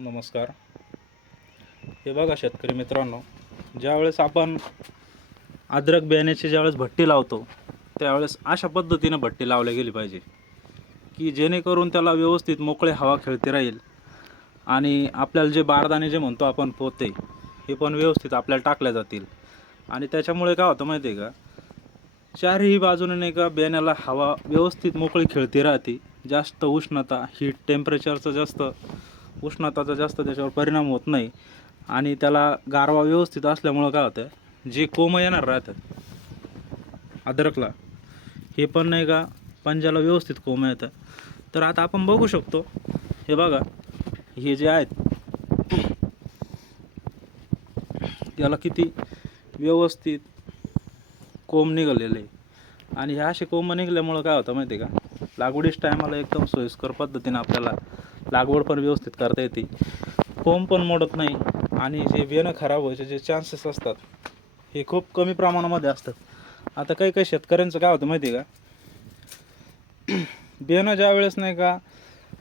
नमस्कार. हे बघा शेतकरी मित्रांनो, ज्यावेळेस आपण अद्रक बियाण्याची ज्यावेळेस भट्टी लावतो त्यावेळेस अशा पद्धतीने भट्टी लावली गेली पाहिजे की जेणेकरून त्याला व्यवस्थित मोकळे हवा खेळती राहील आणि आपल्याला जे बारदाणे जे म्हणतो आपण पोते हे पण व्यवस्थित आपल्याला टाकले जातील. आणि त्याच्यामुळे काय होतं माहिती आहे का, चारही बाजूने नाही का बियाण्याला हवा व्यवस्थित मोकळी खेळती राहते. जास्त उष्णता हीट टेम्परेचरचं जास्त उष्णताचा जास्त त्याच्यावर परिणाम होत नाही आणि त्याला गारवा व्यवस्थित असल्यामुळं काय होतं, जे कोंब येणार राहतात अद्रकला हे पण नाही का पंजाला व्यवस्थित कोंब येतं. तर आता आपण बघू शकतो, हे बघा हे जे आहेत त्याला किती व्यवस्थित कोंब निघालेले आहे. आणि ह्या असे कोंब निघाल्यामुळं काय होतं माहिती आहे का, लागवडीस टायमाला एकदम सोयीस्कर पद्धतीने आपल्याला लागवड पण व्यवस्थित करता येते, कोंब पण मोडत नाही आणि जे बियाणं खराब व्हायचे जे चान्सेस असतात हे खूप कमी प्रमाणामध्ये असतात. आता काही काही शेतकऱ्यांचं काय होतं माहिती आहे का, बियाणं ज्यावेळेस नाही का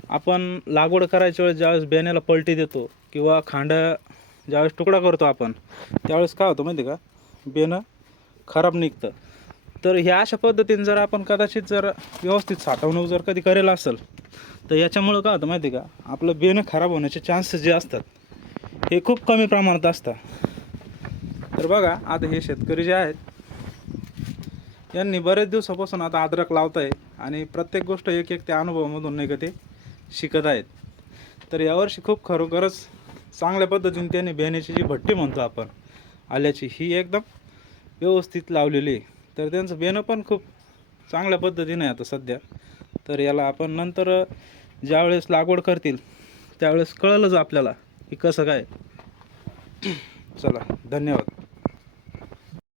आपण लागवड करायच्या वेळेस ज्यावेळेस बियाण्याला पलटी देतो किंवा खांड ज्यावेळेस तुकडा करतो आपण त्यावेळेस काय होतं माहिती आहे का, बियाणं खराब निघतं. तर ह्या अशा पद्धतीने जर आपण कदाचित जर व्यवस्थित साठवणूक जर कधी करेल असेल तर याच्यामुळं काय होतं माहिती आहे का, आपलं बियाणं खराब होण्याचे चान्सेस जे असतात हे खूप कमी प्रमाणात असतात. तर बघा आता हे शेतकरी जे आहेत यांनी बरेच दिवसापासून आता अद्रक लावत आहे आणि प्रत्येक गोष्ट एक एक त्या अनुभवामधून नाही का ते शिकत आहेत. तर यावर्षी खूप खरोखरच चांगल्या पद्धतीने त्यांनी बियाण्याची जी भट्टी म्हणतो आपण आल्याची ही एकदम व्यवस्थित लावलेली आहे. तर त्यांचं बियाणं पण खूप चांगल्या पद्धतीने आहे आता सध्या. तर याला आपण नंतर ज्यावेळेस लागवड करतील त्यावेळेस कळलंच आपल्याला की कसं काय. चला, धन्यवाद.